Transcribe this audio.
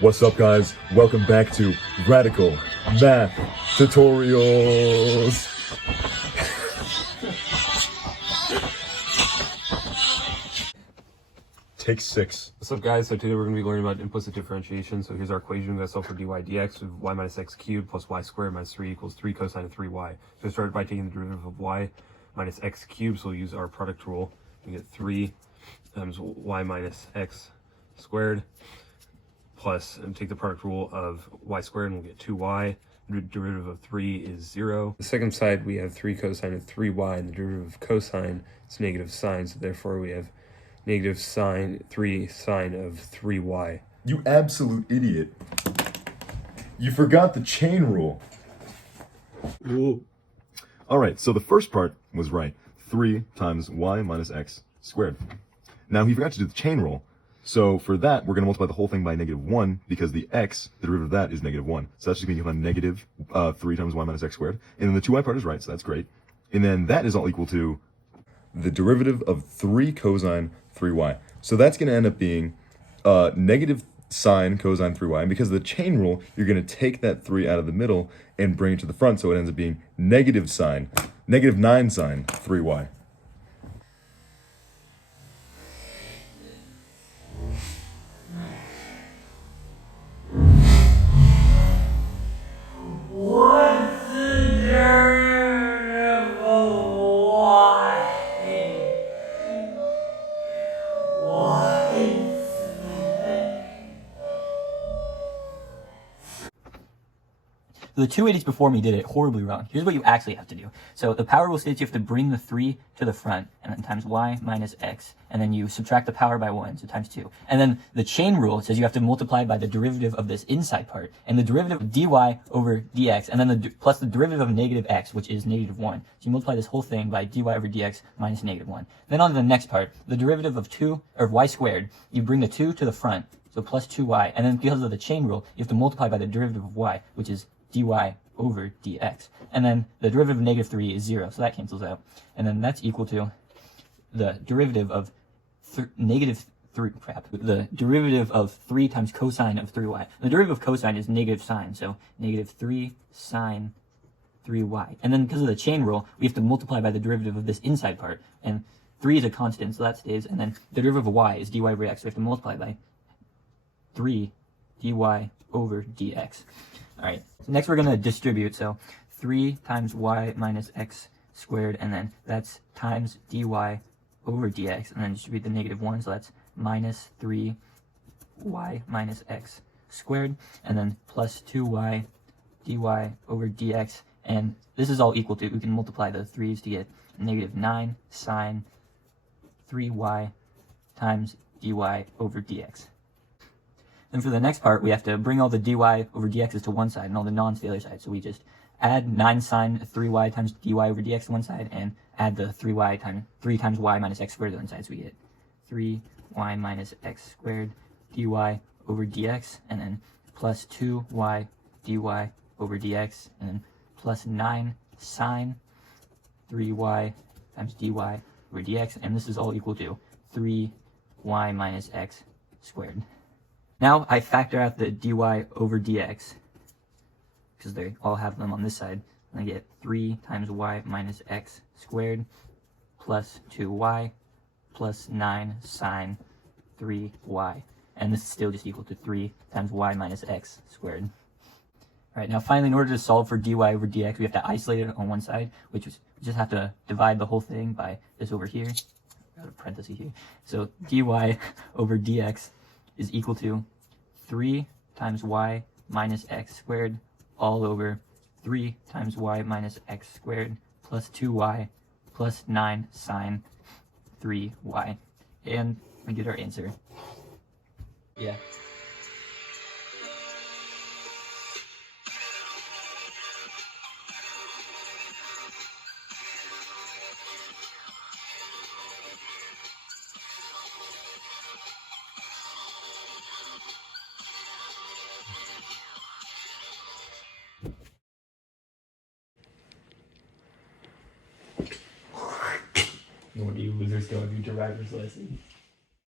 What's up, guys? Welcome back to Radical Math Tutorials. Take 6. What's up, guys? So today we're going to be learning about implicit differentiation. So here's our equation. We're going to solve for dy dx of y minus x cubed plus y squared minus 3 equals 3 cosine of 3y. So we started by taking the derivative of y minus x cubed, so we'll use our product rule. We get 3 times y minus x squared plus, and take the product rule of y squared, and we'll get 2y. The derivative of 3 is 0. The second side, we have 3 cosine of 3y, and the derivative of cosine is negative sine, so therefore we have negative sine 3 sine of 3y. You absolute idiot. You forgot the chain rule. Ooh. Alright, so the first part was right. 3 times y minus x squared. Now he forgot to do the chain rule. So for that, we're going to multiply the whole thing by -1 because the x, the derivative of that is -1. So that's just going to become a negative 3 times y minus x squared. And then the 2y part is right, so that's great. And then that is all equal to the derivative of 3 cosine 3y. So that's going to end up being negative sine cosine 3y. And because of the chain rule, you're going to take that 3 out of the middle and bring it to the front. So it ends up being negative 9 sine 3y. The two idiots before me did it horribly wrong. Here's what you actually have to do. So the power rule states you have to bring the 3 to the front, and then times y minus x, and then you subtract the power by 1, so times 2. And then the chain rule says you have to multiply by the derivative of this inside part, and the derivative of dy over dx, and then plus the derivative of negative x, which is -1. So you multiply this whole thing by dy over dx minus -1. Then on to the next part, the derivative of y squared, you bring the 2 to the front, so plus 2y, and then because of the chain rule, you have to multiply by the derivative of y, which is dy over dx. And then the derivative of -3 is 0, so that cancels out. And then that's equal to the derivative of the derivative of 3 times cosine of 3y. The derivative of cosine is negative sine, so -3 sine 3y. And then because of the chain rule, we have to multiply by the derivative of this inside part. And 3 is a constant, so that stays. And then the derivative of y is dy over x, so we have to multiply by 3 dy over dx. Alright, so next we're going to distribute, so 3 times y minus x squared, and then that's times dy over dx, and then distribute the -1, so that's minus 3y minus x squared, and then plus 2y dy over dx, and this is all equal to, we can multiply the 3's to get -9 sine 3y times dy over dx. Then for the next part, we have to bring all the dy over dx's to one side and all the non's to the other side. So we just add 9 sine 3y times dy over dx to one side and add the 3 times y minus x squared to one side. So we get 3y minus x squared dy over dx, and then plus 2y dy over dx, and then plus 9 sine 3y times dy over dx, and this is all equal to 3y minus x squared. Now I factor out the dy over dx, because they all have them on this side, and I get 3 times y minus x squared plus 2y plus 9 sine 3y. And this is still just equal to 3 times y minus x squared. Alright, now finally, in order to solve for dy over dx, we have to isolate it on one side, which is, we just have to divide the whole thing by this over here. Got a parenthesis here. So dy over dx is equal to 3 times y minus x squared all over 3 times y minus x squared plus 2y plus 9 sine 3y. And we get our answer. Yeah. No wonder you losers don't do driver's license.